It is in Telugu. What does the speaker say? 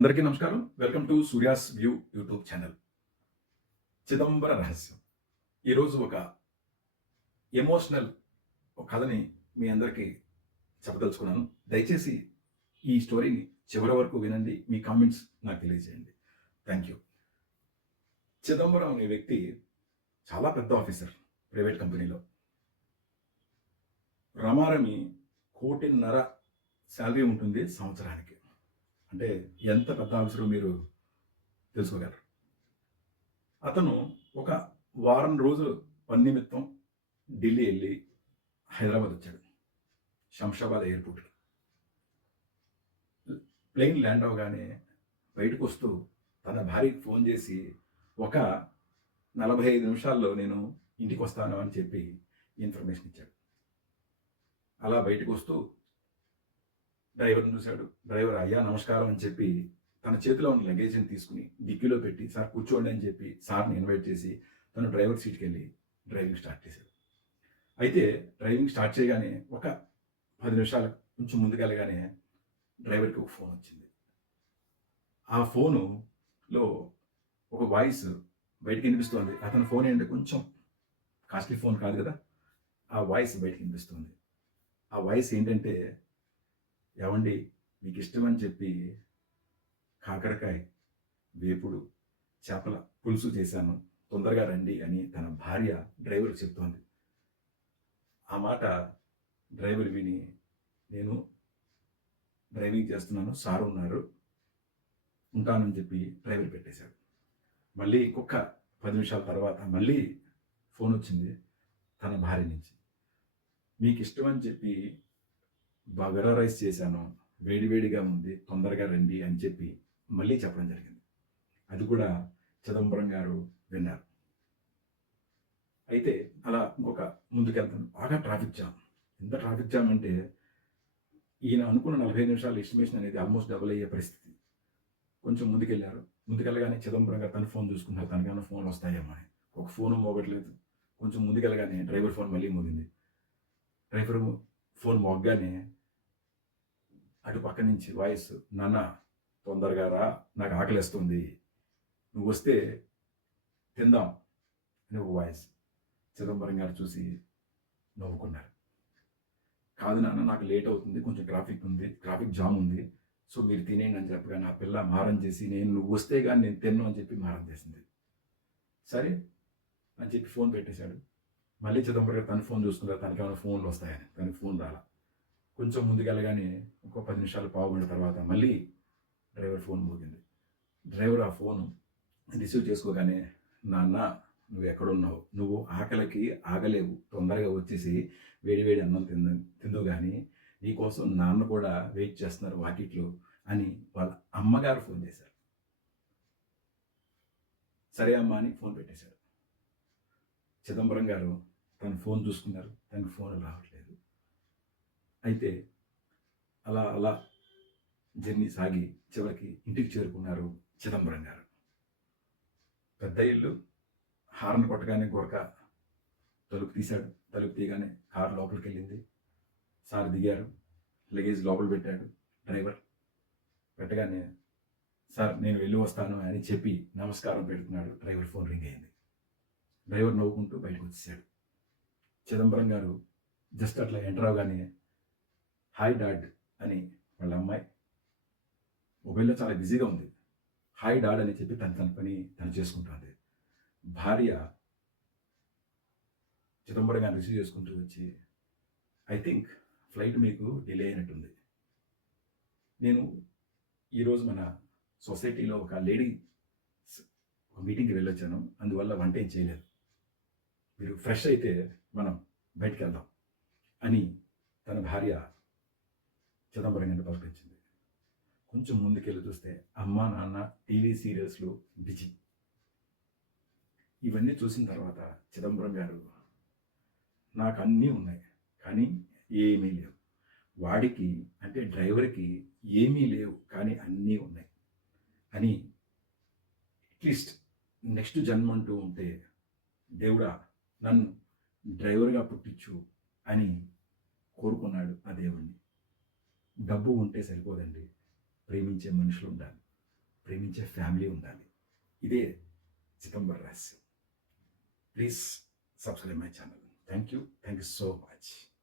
అందరికీ నమస్కారం. Welcome to Surya's view YouTube channel. Chidambara రహస్యం. ఈరోజు ఒక ఎమోషనల్ ఒక కథని మీ అందరికీ చెప్పదలుచుకున్నాను. దయచేసి ఈ స్టోరీని చివరి వరకు వినండి. మీ కామెంట్స్ నాకు తెలియజేయండి. Thank you. చిదంబరం అనే వ్యక్తి చాలా పెద్ద ఆఫీసర్ ప్రైవేట్ కంపెనీలో. రమారమి 1,50,00,000 శాలరీ ఉంటుంది సంవత్సరానికి. అంటే ఎంత పెద్ద ఆఫీసరో మీరు తెలుసుకోగలరు. అతను ఒక వారం రోజులు పని నిమిత్తం ఢిల్లీ వెళ్ళి హైదరాబాద్ వచ్చాడు. శంషాబాద్ ఎయిర్పోర్ట్‌కి. ప్లేన్ ల్యాండ్ అవ్వగానే బయటకొస్తూ తన భార్యకి ఫోన్ చేసి, ఒక 45 నిమిషాల్లో నేను ఇంటికొస్తాను అని చెప్పి ఇన్ఫర్మేషన్ ఇచ్చాడు. అలా బయటకొస్తూ డ్రైవర్‌ని చూసాడు. డ్రైవర్ అయ్యా నమస్కారం అని చెప్పి తన చేతిలో ఉన్న లగేజ్‌ని తీసుకొని డిక్కీలో పెట్టి సార్ కూర్చోండి అని చెప్పి సార్‌ని ఇన్వైట్ చేసి తను డ్రైవర్ సీట్‌కెళ్ళి డ్రైవింగ్ స్టార్ట్ చేశాడు. అయితే డ్రైవింగ్ స్టార్ట్ చేయగానే ఒక 10 నిమిషాలు కొంచెం ముందుకెళ్ళగానే డ్రైవర్‌కి ఒక ఫోన్ వచ్చింది. ఆ ఫోనులో ఒక వాయిస్ బయటికి వినిపిస్తోంది. అతని ఫోన్ ఏంటంటే కొంచెం కాస్ట్లీ ఫోన్ కాదు కదా! ఆ వాయిస్ బయటికి వినిపిస్తుంది. ఆ వాయిస్ ఏంటంటే, ఏవండీ మీకిష్టమని చెప్పి కాకరకాయ వేపుడు, చేపల పులుసు చేశాను. తొందరగా రండి అని తన భార్య డ్రైవర్‌కి చెప్తోంది. ఆ మాట డ్రైవర్ విని, నేను డ్రైవింగ్ చేస్తున్నాను. సార్ ఉన్నారు. ఉంటానని చెప్పి డ్రైవర్ పెట్టేశాడు. మళ్ళీ ఇంకొక 10 నిమిషాల తర్వాత మళ్ళీ ఫోనొచ్చింది తన భార్య నుంచి. మీకిష్టమని చెప్పి బగారా రైస్ చేశాను. వేడి వేడిగా ఉంది. తొందరగా రండి అని చెప్పి మళ్ళీ చెప్పడం జరిగింది. అది కూడా చిదంబరం గారు విన్నారు. అయితే అలా ఇంకొక ముందుకెళ్తాను. బాగా ట్రాఫిక్ జామ్. ఎంత ట్రాఫిక్ జామ్ అంటే ఈయన అనుకున్న 45 నిమిషాల ఎస్టిమేషన్ అనేది ఆల్మోస్ట్ డబుల్ అయ్యే పరిస్థితి. కొంచెం ముందుకెళ్లారు. ముందుకెళ్ళగానే చిదంబరం గారు తన ఫోన్ చూసుకుంటున్నారు. తనకేమైనా ఫోన్‌లు వస్తాయేమో అని. ఒక ఫోను మోగట్లేదు. కొంచెం ముందుకెళ్ళగానే డ్రైవర్ ఫోన్ మళ్ళీ మోగింది. డ్రైవర్ ఫోన్ మోగగానే అటు పక్క నుంచి వాయిస్, నాన్న తొందరగా రా నాకు ఆకలేస్తుంది. నువ్వొస్తే తిందాం అని ఒక వాయిస్. చిదంబరం గారు చూసి నవ్వుకున్నారు. కాదు నాన్న నాకు లేట్ అవుతుంది. కొంచెం ట్రాఫిక్ ఉంది. ట్రాఫిక్ జామ్ ఉంది. సో మీరు తినేయండి అని చెప్పగానే ఆ పిల్ల మారం చేసి నువ్వొస్తే గాని నేను తినను అని చెప్పి మారం చేసింది. సరే అని చెప్పి ఫోన్ పెట్టేశాడు. మళ్ళీ చిదంబరం గారు తన ఫోన్ చూసుకున్నారు. తనకేమైనా ఫోన్‌లు వస్తాయని. తనకి ఫోన్ రాలా. కొంచెం ముందుకెళ్ళగానే ఇంకో 10 నిమిషాలు పావుగంట తర్వాత మళ్ళీ డ్రైవర్ ఫోన్ మోగింది. డ్రైవర్ ఆ ఫోను రిసీవ్ చేసుకోగానే, నాన్న నువ్వెక్కడున్నావు? నువ్వు ఆకలికి ఆగలేవు. తొందరగా వచ్చేసి వేడి వేడి అన్నం తిందువు గానీ, నీకోసం నాన్న కూడా వెయిట్ చేస్తున్నారు వాకిట్లో అని వాళ్ళ అమ్మగారు ఫోన్ చేశారు. సరే అమ్మా అని ఫోన్ పెట్టేశాడు. చిదంబరం గారు తన ఫోన్ చూసుకున్నారు. తనకి ఫోన్ రావట్లేదు. అయితే అలా అలా జర్నీ సాగి చివరికి ఇంటికి చేరుకున్నారు చిదంబరం గారు. పెద్ద ఇల్లు. హారన్ కొట్టగానే గురక తలుపు తీశాడు. తలుపు తీయగానే కారు లోపలికెళ్ళింది. సార్ దిగారు. లగేజ్ లోపల పెట్టాడు డ్రైవర్. పెట్టగానే, సార్ నేను వెళ్ళి వస్తాను అని చెప్పి నమస్కారం పెడుతున్నాడు. డ్రైవర్ ఫోన్ రింగ్ అయింది. డ్రైవర్ నవ్వుకుంటూ బయటకొచ్చేసాడు. చిదంబరం గారు జస్ట్ అట్లా ఎంటర్ అవ్వగానే, హాయ్ డాడ్ అని వాళ్ళ అమ్మాయి మొబైల్‌లో చాలా బిజీగా ఉంది. హాయ్ డాడ్ అని చెప్పి తన పని తను చేసుకుంటోంది. భార్య చిదంబరం గారిని రిసీవ్ చేసుకుంటూ వచ్చి, ఐ థింక్ ఫ్లైట్ మీకు డిలే అయినట్టుంది. నేను ఈరోజు మన సొసైటీలో ఒక లేడీస్ ఒక మీటింగ్‌కి వెళ్ళొచ్చాను. అందువల్ల వంట ఏం చేయలేదు. మీరు ఫ్రెష్ అయితే మనం బయటికెళ్దాం అని తన భార్య చిదంబరం గారిని పలకరించింది. కొంచెం ముందుకెళ్ళి చూస్తే అమ్మ, నాన్న టీవీ సీరియల్స్‌లో బిజీ. ఇవన్నీ చూసిన తర్వాత చిదంబరం గారు, నాకన్నీ ఉన్నాయి. కానీ ఏమీ లేవు. వాడికి అంటే డ్రైవర్‌కి ఏమీ లేవు. కానీ అన్నీ ఉన్నాయి అని అట్‌లీస్ట్ నెక్స్ట్ జన్మంటూ ఉంటే దేవుడా నన్ను డ్రైవర్‌గా పుట్టించు అని కోరుకున్నాడు ఆ దేవుడిని. డబ్బు ఉంటే సరిపోదండి. ప్రేమించే మనుషులుండాలి. ప్రేమించే ఫ్యామిలీ ఉండాలి. ఇదే చిదంబర రహస్యం. Please subscribe my channel. Thank you so much.